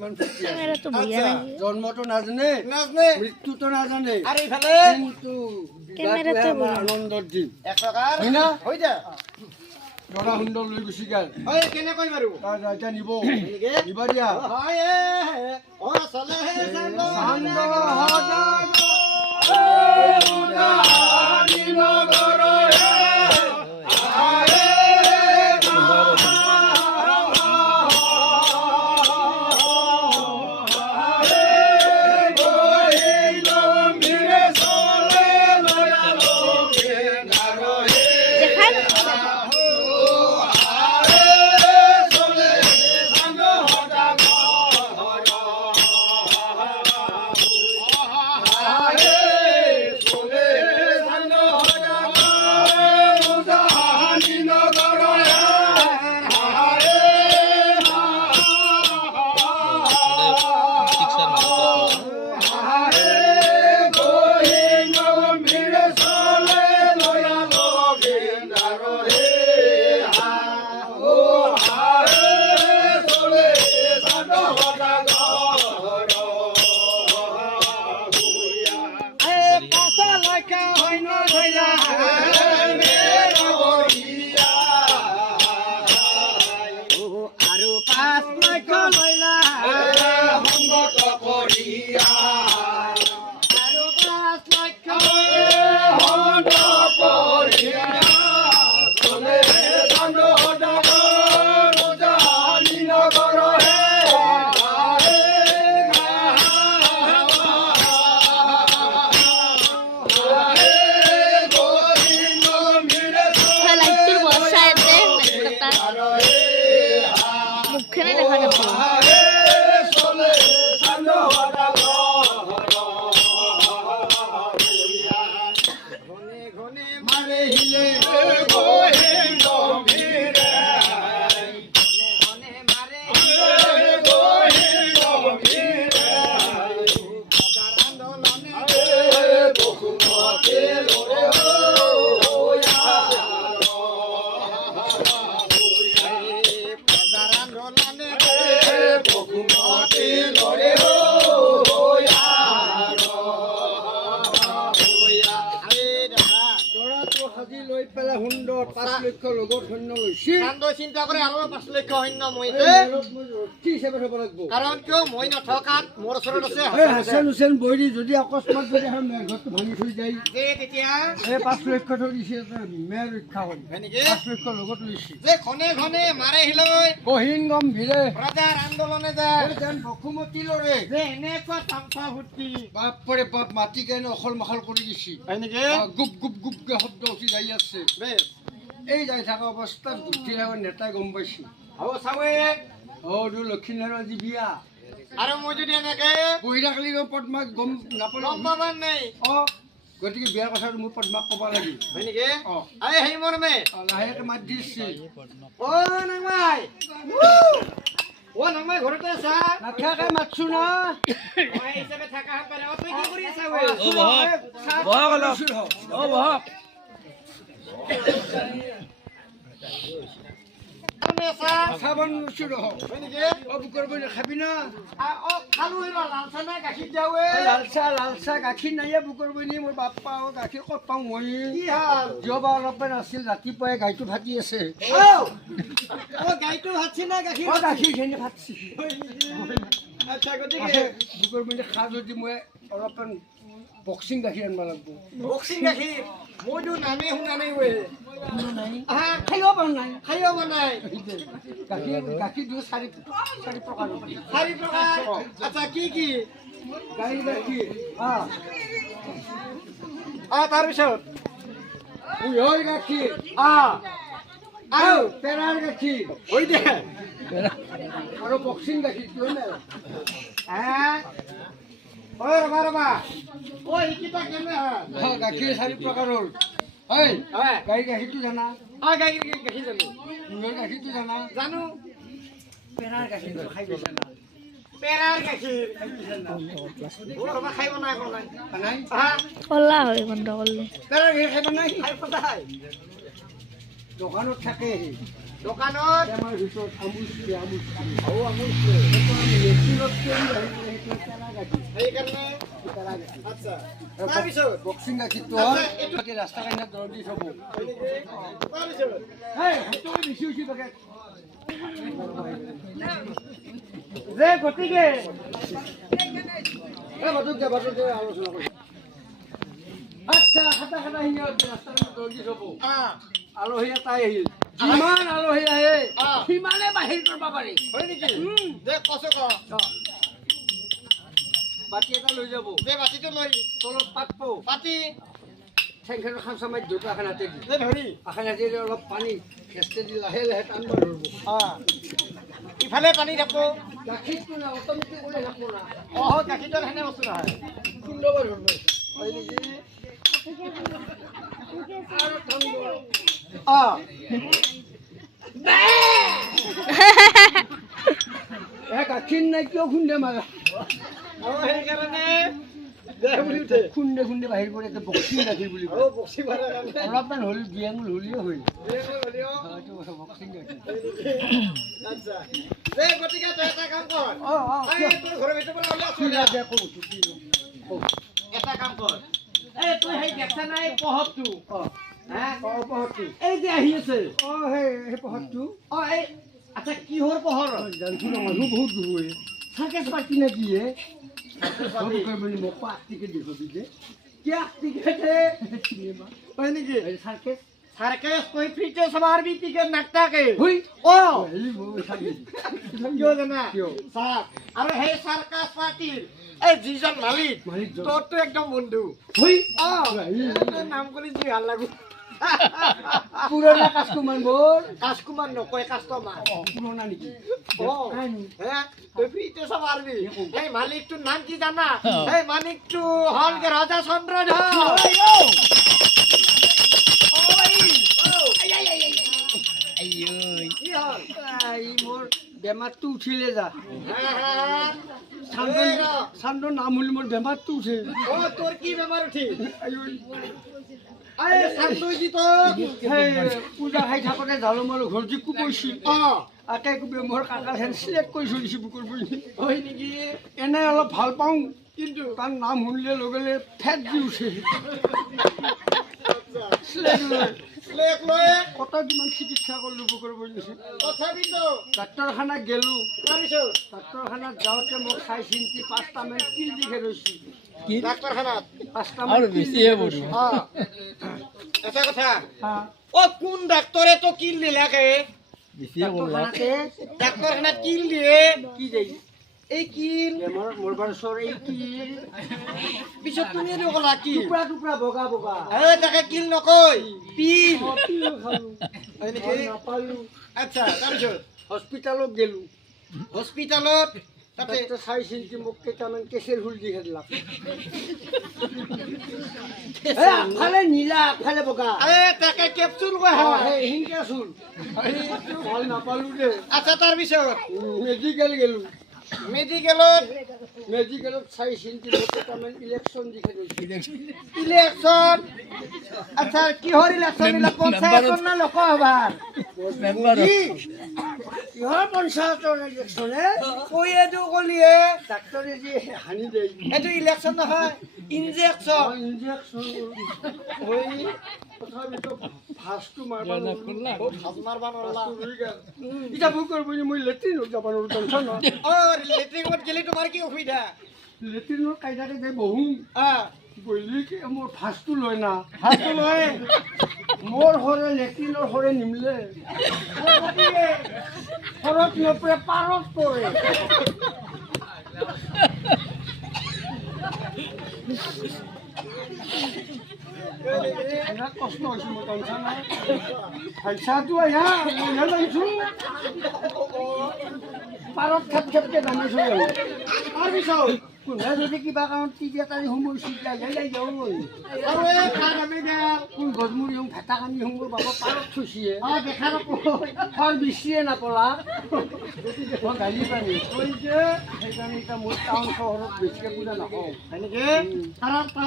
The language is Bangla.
তো আচ্ছা। কিন্তু দিন। প্ৰকাৰ হয় না? সুন্দৰ লৈ গুচি গেল। কেনেকৈ বাৰু তাৰ এতিয়া নিব। নিব দিয়া আৰু দৰাটো লক্ষ লগত সৈন্য লৈছিল চিন্তা কৰে আৰু পাঁচ লক্ষ সৈন্য মই হিচাপে থ'ব লাগিব। কাৰণ কিয় মই নথকাত মোৰ ওচৰত আছে হাছেন হুছেন বৈৰী যদি অকস্মাত যদি মেঘৰটো ভাঙি থৈ যায় তেতিয়া এই পাঁচ লক্ষ থৈ দিছে মেৰ ৰক্ষা কৰি পাঁচ লক্ষ লগত লৈছে। যে ঘনে ঘনে মাৰে হিলৈ। কহিন গম্ভীৰে। প্ৰজাৰ আন্দোলনে যায়। যেন বসুমতী লৰে। যে এনেকুৱা তামচা ফুটি বাপৰে বাপ মাটি কেনে অখল মাখল কৰি দিছে। গুপ গুপ গুপকে শব্দ উঠি যাই আছে। বেছ এই যাই থকা অৱস্থাত গুঠি থকা নেতাই গম পাইছে। হ'ব চাৱে অ তোৰ লক্ষীনাৰায়ণ আজি বিয়া। আৰু মই যদি এনেকে বহি থাকিলে পদ্মাক গম নাপালো গম পাবা নাই অ গতিকে বিয়াৰ কথাটো মোৰ পদ্মাক ক'ব লাগিল হয় নেকি? অ। আই হেই মৰমে লাহেকে মাত দিছে। অ নাংমাই অ নাংমাই ঘৰতে আছা? নাথাকে মাতছো না এই হিচাপে থাকা হাত পাৰে। অ তই কি কৰি আছা নহয়, চাহ দিছো ৰহ। অ বহক। খাবি না? খালো এইবাৰ লাল চাহ নাই গাখীৰ দিয়াৱে এই লাল চাহ লাল চাহ গাখীৰ নাইয়ে বুকৰ বনি মোৰ বাপ পাওঁ গাখীৰ ক'ত পাওঁ মই? যোৱাবাৰ অলপমান আছিল ৰাতিপুৱাই গাইটো ফাটি আছে। গাইটো ভাতছি না গাখীৰ গাখীৰখিনি ফাটছি আচ্ছা গতিকে বুকৰ বনি খা যদি মই অলপমান বক্সিং গাখীৰ আনিব লাগিব বক্সিং গাখীৰ মইতো নামেই শুনা নাই আহা খাইব পৰা নাই খাইব বনাই গাখীৰ গাখীৰ দিওঁ চাৰি চাৰি প্ৰকাৰ চাৰি প্ৰকাৰ আচ্ছা কি কি গাই গাখীৰ আ অ তাৰপিছত উহৰ গাখীৰ অ আৰু আৰু পেৰাৰ গাখীৰ হৈ দে আৰু বক্সিং গাখীৰ কিয় নাই ঐ ৰবা ৰবা ঐ এইকেইটা কেনে হয়? গাখীৰ চাৰি প্ৰকাৰৰ হয় হয়। গাই গাখীৰটো জানা? অ গাখীৰ গাখীৰ জানো। উহৰ গাখীৰটো জানা? জানো। পেৰাৰ গাখীৰটো খাই গৈছা না। পেৰাৰ গাখীৰ। অ, ৰবা খাই বনাই বনাই নাই। হা? কলা হয় বন্ধ কৰিলে। পেৰাৰ গাখীৰ খাই নাই? খাই বনাই দোকানত থাকে। দোকানত আমাৰ ভিতৰত আমুল স্প্ৰে আমুল স্প্ৰে আৰু আমুল স্প্ৰে সেইটো আমি মেচিনত কৰি আহি পেলাই সেইটো পেলা গাখীৰ সেইকাৰণে পেলা গাখীৰ আচ্ছা। তাৰপিছত বক্সিং গাখীৰটো হ'ল ৰাস্তা কাণত দৰৱ দি থ'ব তাৰপিছত হেই সেইটো বেছি উঠি থাকে যে গতিকে। আচ্ছা খাটা খাটা সিহঁত ৰাস্তা কাণত দৰৱ দি থ'ব আহ, আলহী এটাই আহিল। যিমান আলহী আহে। সিমানে বাহিৰ কৰিব পাৰি। হয় নেকি? দে কচু ক। বাতি এটা লৈ যাব। দে বাতিটো লৈ তলত পাতব। পাতি। ঠেংখেনৰ খামচা মাৰি দুটা আখানাতে দি। দে ধৰি। আখানাতে দি অলপ পানী খেচতে দি লাহে লাহে টানব ধৰিব। ইফালে পানী থাকব। গাখীৰটো না অট'মেটিক থাকব না। গাখীৰটো সেনে বস্তু নহয়। ধৰিব হয় নেকি? আৰু অ নাই কিয় খুন্দে মাৰা খুন্দে খুন্দে বাহিৰ কৰি। একে বক্সিং গাখীৰ বুলি অলপমান হ'ল বিয়াঙুল হ'লেও হ'ল এটা কাম কৰ এই তই সেই দেখা নাই পহৰটো এই যে আহি আছে। অ সেই পহৰটো অ এই আচ্ছা কিহৰ পোহৰ? জানছো মানুহ বহুত দূৰ চাৰ্কাছ পাৰ্টি নে কি হে মোক পাৰ্টিকে দেখবি যে হয় নেকি? চাৰ্কাছ। সার্কাস কই সবার হুই। ও! কিয় জানা? স্যার আৰু সেই সার্কাস পার্টির এই যিজন মালিক মালিকজন। তোরতো একদম বন্ধু। হুই। হেৰি নাম কৰি যি ভালো লাগু। পুৰণা কাষ্টমাৰ মোৰ কাষ্টমাৰ নকয় অ পুৰণা নেকি? অ হে তই ফ্রিতে চাব পারবি এই মালিকটোৰ নাম কি জানা? এই মালিকটো হল কে ৰজা চন্দ্ৰধৰ কি হল? এই মোৰ বেমাৰটো উঠিলে যা। হা, হা, হা। চান্দন এই নাম হ'লে মোৰ বেমাৰটো উঠে। অ তোৰ কি বেমাৰ উঠি? চান্দুজি সেই পূজা খাই থাকোঁতে জালো মাৰো ঘৰ যি কোবাইছিল অ। আকে কোবে মোৰ কাকা হেন চিলেক্ট কৰি চলিছে বুকুৰ বুলি হয় নেকি? এনে অলপ ভালো পাওঁ। কিন্তু? তাৰ নাম শুনিলে লগে লগে ফেট দি উঠে। কত কিমান চিকিৎসা কৰিলোঁ বুকুৰ বুলি তথাপিতো ডাক্তৰখানাত গেলোঁ। ডাক্তৰখানাত যাওঁতে মোক চাই চিন্তি পাঁচটামান কিল দি খেলৈছি। অ এটা কথা। হা। অ কোন ডাক্তৰে তো কিল দিলাকে ডাক্তৰখানাতে ডাক্তৰখানাত কিল দিয়ে? কি এই কিল? এই পিছত তুমি ক'লা। কি বগা বগা। তাকে কিল নকয় পিল। পিল খালোঁ। হয় নাপালোঁ আচ্ছা তাৰপিছত হস্পিটালত গেলোঁ। হস্পিটালত? মোক কেইটামান কেঁচেৰ ফুল দি খেদলাক আগফালে নীলা আগফালে বগা। এই তাকে কেপচুল কয় অ, হয়? সেই হিংকে চোন সেইটো ভালো নাপালোঁ দে আচ্ছা তাৰপিছত মেডিকেল গেলোঁ। মেডিকেলত মেডিকেলত চাই চিন্তি মোক কেইটামান ইলেকশ্যন দি খেদিছিল ইলেকশ্যন আচ্ছা কিহৰ ইলেকশ্যন বিলাক পঞ্চায়তৰ না লোকসভাৰ? কি কিহৰ পঞ্চায়তৰ ইলেকশ্যনে কৈ এইটো কলিয়ে ডাক্তৰে যি হানি দিয়ে এইটো ইলেকশ্যন নহয় ইনজেকশ্যন ইনজেকশ্যন তথাপিতো ভাজটো মাৰিব ভাত মাৰবা নৰলা এতিয়া ভোক কৰিব মই লেট্ৰিনত যাব নোৱাৰোঁ টেনশ্যন অ লেট্ৰিনত গেলি তোমাৰ কি অসুবিধা? লেট্ৰিনৰ কাইদাতে যাই বহোঁ। বহিলে কি মোৰ ভাজটো লয় না। ভাতটো লৈ মোৰ সৰে লেট্ৰিনৰ সৰে নিমিলে। নপৰে পাৰত পৰে বিৰাট কষ্ট হৈছে মোৰ টেনশ্যন নাই পইচাটো আহা মইহে জানিছোঁ। পাৰত খেপ খেপকে নামিছোঁ আৰু তাৰপিছত কোনে যদি কিবা কাৰণত টিপি এটা সোমাইছিল যাই যাওঁ আৰু এই ভাত আমি দেওঁ কোন গজমুৰি হওঁ ভেটা কানি হওঁ বাবা পাৰত থৈছিয়ে। অ খৰ বিচিয়ে নাপলা মই গালি পাৰি কৈ যে সেইকাৰণে এতিয়া মোৰ টাউন চহৰত বেছিকৈ পূজা নকওঁ নেকি? তাৰ